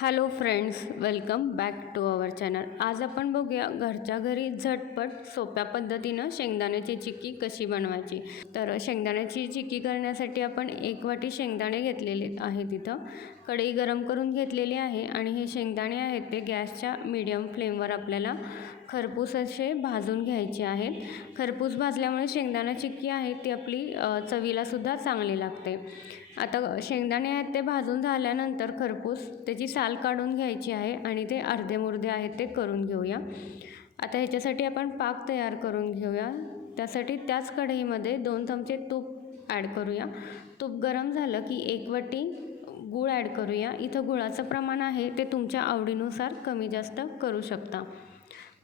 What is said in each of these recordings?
Hello friends welcome back to our channel. आज आपण बघूया घरच्या घरी झटपट सोप्या पद्धतीनं शेंगदाण्याची चिक्की कशी बनवायची. तर शेंगदाण्याची चिक्की करण्यासाठी आपण एक वाटी शेंगदाणे घेतलेले आहे तिथं. कढई गरम करून घेतलेली आहे आणि हे शेंगदाणे आहेत ते गॅसच्या मीडियम फ्लेमवर आपल्याला खरपूस असे भाजून घ्यायचे आहेत. खरपूस भाजल्यामुळे शेंगदाणा चिक्की आहे ती आपली चवीलासुद्धा चांगली लागते. आता शेंगदाणे आहेत ते भाजून झाल्यानंतर खरपूस त्याची साल काढून घ्यायची आहे आणि ते अर्धे मुर्धे आहेत ते करून घेऊया. आता ह्याच्यासाठी आपण पाक तयार करून घेऊया. त्यासाठी त्याच कढईमध्ये दोन चमचे तूप ॲड करूया. तूप गरम झालं की एक वाटी गूळ ॲड करूया. इथं गुळाचं प्रमाण आहे ते तुमच्या आवडीनुसार कमी जास्त करू शकता.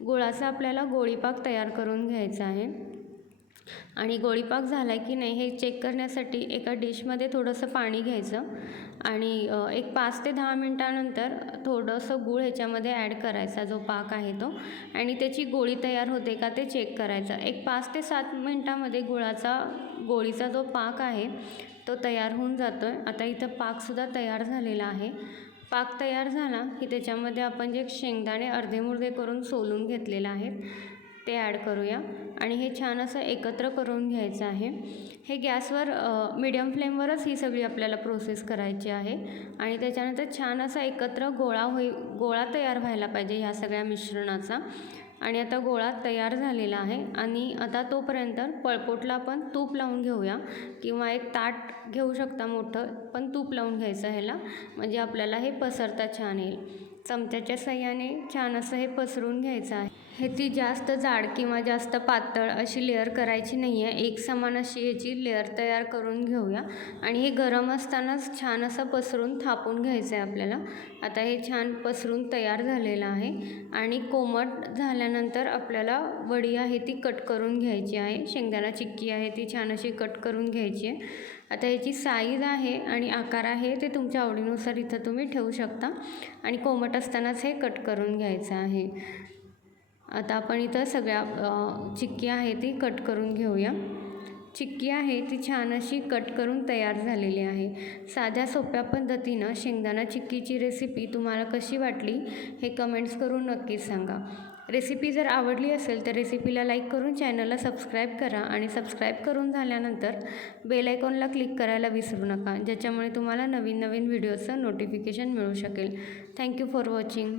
गुळाचा आपल्याला गोळीपाक तयार करून घ्यायचा आहे. आणि गोळीपाक झाला आहे की नाही हे चेक करण्यासाठी एका डिशमध्ये थोडंसं पाणी घ्यायचं. आणि एक पाच ते दहा मिनटानंतर थोडंसं गूळ ह्याच्यामध्ये ॲड करायचा जो पाक आहे तो. आणि त्याची गोळी तयार होते का ते चेक करायचं. एक पाच ते सात मिनटामध्ये गुळाचा गोळीचा जो पाक आहे तो तयार होऊन जातो आहे आता इथं पाकसुद्धा तयार झालेला आहे. पाक तयार झाला की त्याच्यामध्ये आपण जे शेंगदाणे अर्धे मुर्धे करून सोलून घेतलेलं आहे ते ॲड करूया. आणि हे छान असं एकत्र करून घ्यायचं आहे. हे गॅसवर मीडियम फ्लेमवरच ही सगळी आपल्याला प्रोसेस करायची आहे. आणि त्याच्यानंतर छान असा एकत्र गोळा होई गोळा तयार व्हायला पाहिजे ह्या सगळ्या मिश्रणाचा. आणि आता गोळा तयार झालेला आहे. आणि आता तोपर्यंत पळपोटला आपण तूप लावून घेऊया. किंवा एक ताट घेऊ शकता मोठं पण तूप लावून घ्यायचं ह्याला. म्हणजे आपल्याला हे पसरता छान येईल. चमच्याच्या सहाय्याने छान असं हे पसरून घ्यायचं आहे. हे ती जास्त जाड किंवा जास्त पातळ अशी लेअर करायची नाही आहे एक समान अशी ह्याची लेअर तयार करून घेऊया. आणि हे गरम असतानाच छान असं पसरून थापून घ्यायचं आहे आपल्याला. आता हे छान पसरून तयार झालेलं आहे. आणि कोमट झाल्यानंतर आपल्याला वडी आहे ती कट करून घ्यायची आहे. शेंगदाणा चिक्की आहे ती छान अशी कट करून घ्यायची आहे. आता याची साईज आहे आणि आकार आहे ते तुमच्या आवडीनुसार इथं तुम्ही ठेवू शकता. आणि कोमट असतानाच हे कट करून घ्यायचं आहे. आता आपण इथं सगळ्या चिक्की आहे ती कट करून घेऊया. चिक्की आहे ती छान अशी कट करून तयार झालेली आहे. साध्या सोप्या पद्धतीनं शेंगदाणा चिक्कीची रेसिपी तुम्हाला कशी वाटली हे कमेंट्स करून नक्कीच सांगा. रेसिपी जर आवडली असेल तर रेसिपीला लाईक करून चॅनलला सबस्क्राईब करा आणि सबस्क्राईब करून झाल्यानंतर बेल आयकॉनला क्लिक करायला विसरू नका ज्याच्यामुळे तुम्हाला नवीन नवीन व्हिडिओचं नोटिफिकेशन मिळू शकेल. Thank you for watching